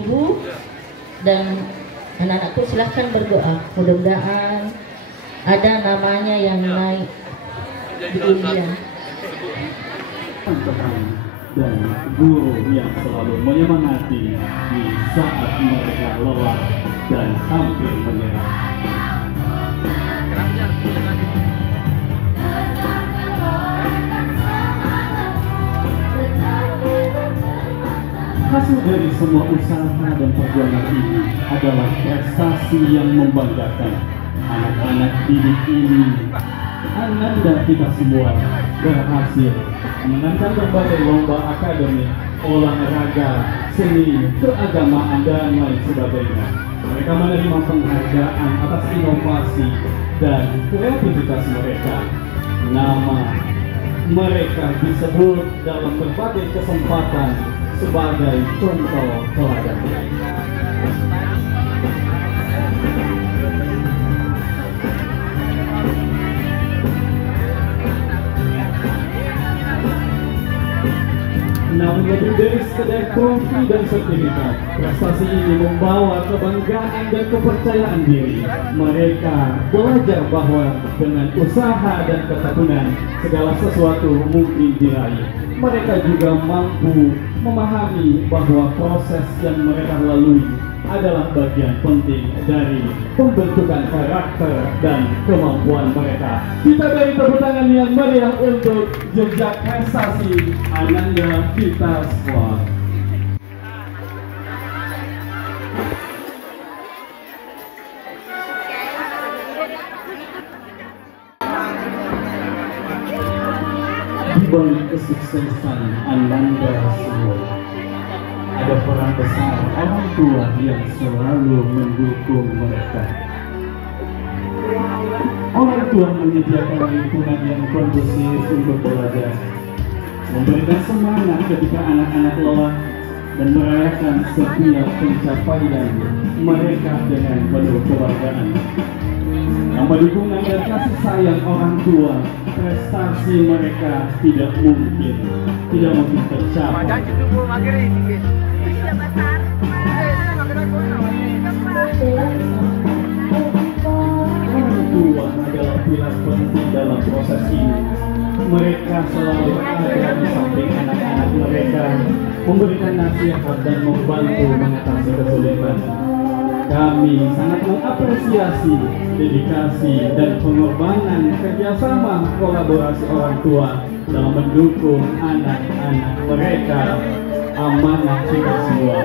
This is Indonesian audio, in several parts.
tunggu dan anak-anakku silahkan berdoa. Mudah-mudahan ada namanya yang naik di undian. Dan guru yang selalu menyemangati di saat mereka lelah dan hampir menyerah. Hasil dari semua usaha dan perjuangan ini adalah prestasi yang membanggakan. Anak-anak didik ini, anak dan kita semua berhasil memenangkan berbagai lomba akademik, olahraga, seni, keagamaan, dan lain sebagainya. Mereka menerima penghargaan atas inovasi dan kreativitas mereka. Nama mereka disebut dalam berbagai kesempatan sebagai contoh teladan. Namun lebih dari sekedar trofi dan sertifikat, prestasi ini membawa kebanggaan dan kepercayaan diri. Mereka belajar bahwa dengan usaha dan ketekunan segala sesuatu mungkin diraih. Mereka juga mampu memahami bahwa proses yang mereka lalui adalah bagian penting dari pembentukan karakter dan kemampuan mereka. Kita beri tepuk tangan yang meriah untuk jejak prestasi Ananda Kita Squad. Di balik kesuksesan Ananda semua, ada peran besar orang tua yang selalu mendukung mereka. Orang tua menyediakan lingkungan yang kondusif untuk belajar, memberikan semangat ketika anak-anak lelah, dan merayakan setiap pencapaian mereka dengan penuh kebanggaan. Tanpa dukungan dan kasih sayang orang tua, prestasi mereka tidak mungkin tercapai. Orang tua adalah pilar penting dalam proses ini. Mereka selalu ada di samping anak-anak mereka, memberikan nasihat dan membantu mengatasi kesulitan. Kami sangat mengapresiasi dedikasi dan pengorbanan kerjasama kolaborasi orang tua dalam mendukung anak-anak mereka, amanah kita semua.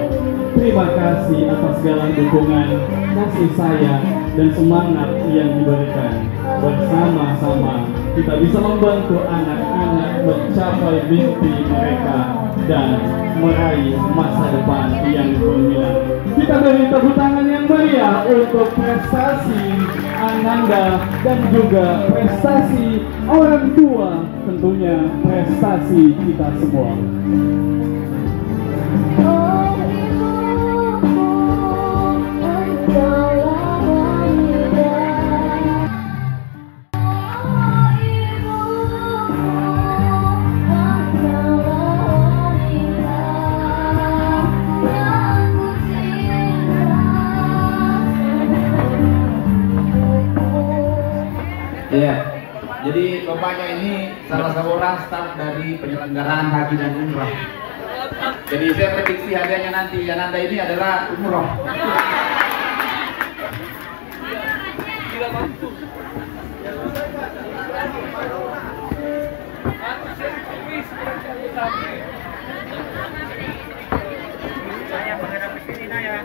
Terima kasih atas segala dukungan, kasih sayang, dan semangat yang diberikan. Bersama-sama kita bisa membantu anak-anak mencapai mimpi mereka dan meraih masa depan yang gemilang. Kita beri tepuk tangan yang meriah untuk prestasi Ananda dan juga prestasi orang tua, tentunya prestasi kita semua. Iya, jadi lombanya ini salah satu start dari penyelenggaraan haji dan umrah. Jadi saya prediksi hadiahnya nanti Ananda ini adalah umroh. Saya menghadap ke sini ya.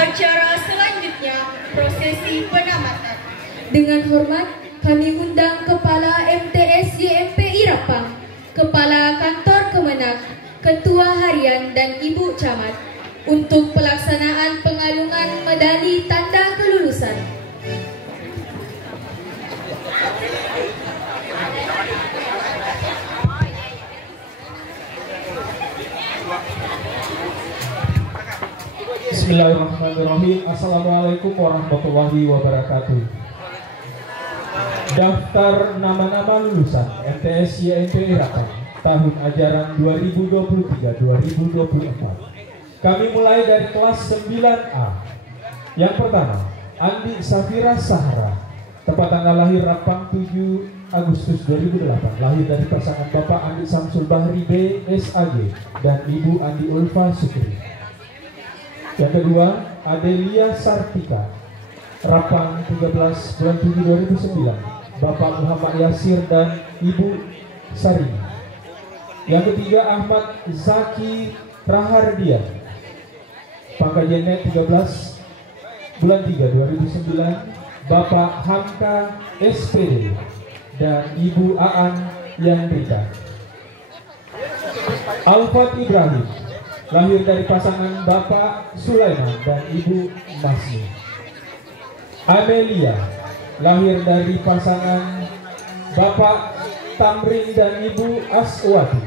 Acara selanjutnya prosesi penamatan. Dengan hormat kami undang Kepala MTS YMP Irapang, Kepala Kantor Kemenang, Ketua Harian dan Ibu Camat. untuk pelaksanaan pengalungan medali tanda kelulusan. Bismillahirrahmanirrahim. Assalamualaikum warahmatullahi wabarakatuh. Daftar nama-nama lulusan MTS YMP Irapa tahun ajaran 2023-2024. Kami mulai dari kelas 9A. Yang pertama, Andi Safira Sahara. Tepat tanggal lahir Rapang 7 Agustus 2008. Lahir dari pasangan Bapak Andi Samsul Bahri B. SAG dan Ibu Andi Ulfa Sukri. Yang kedua, Adelia Sartika. Rapang 13 bulan 7 2009. Bapak Muhammad Yasir dan Ibu Sarini. Yang ketiga, Ahmad Zaki Rahardian. Pangkajenet 13 bulan 3 2009. Bapak Hamka SPD dan Ibu Aan Yandrika. Alfat Ibrahim. Lahir dari pasangan Bapak Sulaiman dan Ibu Masni. Amelia. Lahir dari pasangan Bapak Tamrin dan Ibu Aswati.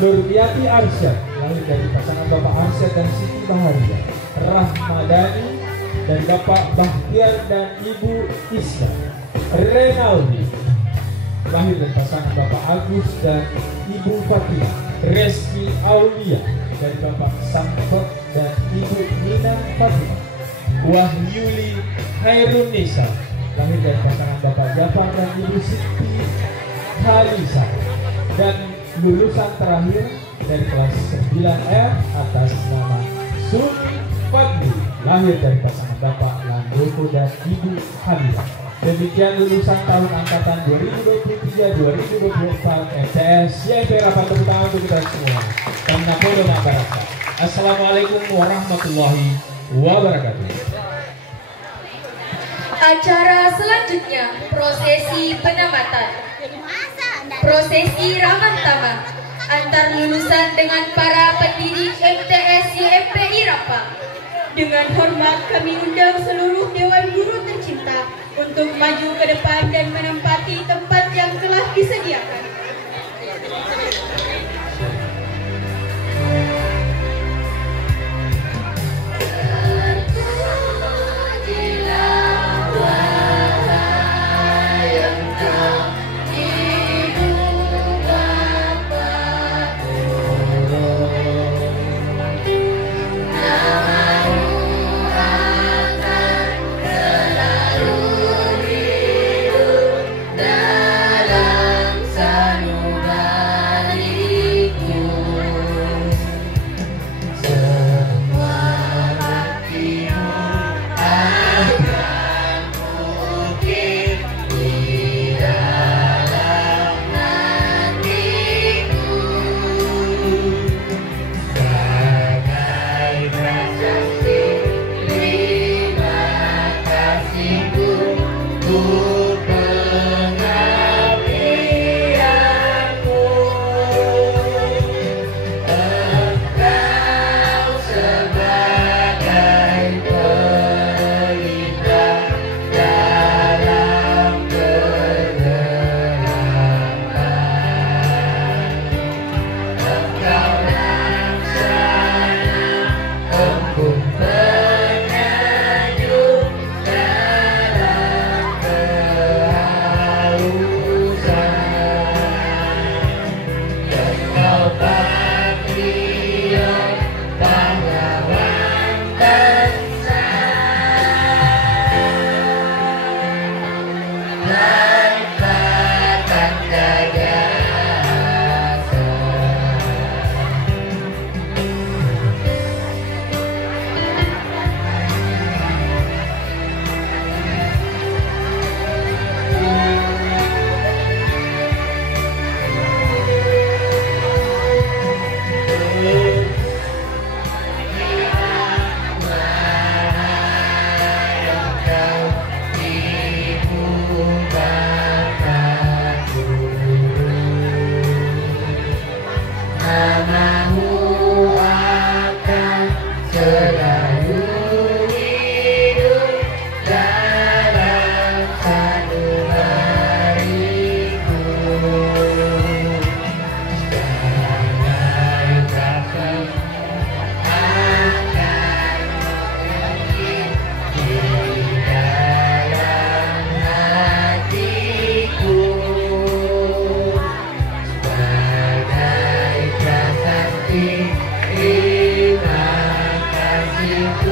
Nurbiati Arsyad. Lahir dari pasangan Bapak Arsyad dan Siti Baharia. Rahmadani dan Bapak Bahtiar dan Ibu Isma. Renaldi. Lahir dari pasangan Bapak Agus dan Ibu Fatimah. Reski Aulia dari Bapak Samsot dan Ibu Nina Fatimah. Wahyuli Hairunisa. Lahir dari pasangan Bapak Jafar dan Ibu Siti Halisa. Dan lulusan terakhir dari kelas 9R atas nama Suni Fadli. Lahir dari pasangan Bapak Landoko dan Ibu Hamida. Demikian lulusan tahun angkatan 2023-2024 MTS YMP Irapa. Tepuk tangan untuk kita semua. Assalamualaikum warahmatullahi wabarakatuh. Acara selanjutnya, prosesi penamatan. Prosesi ramah tamah antar lulusan dengan para pendidik MTS YMP Irapa. Dengan hormat kami undang seluruh Dewan Guru tercinta untuk maju ke depan dan menempati tempat yang telah disediakan. Dalam Terima kasih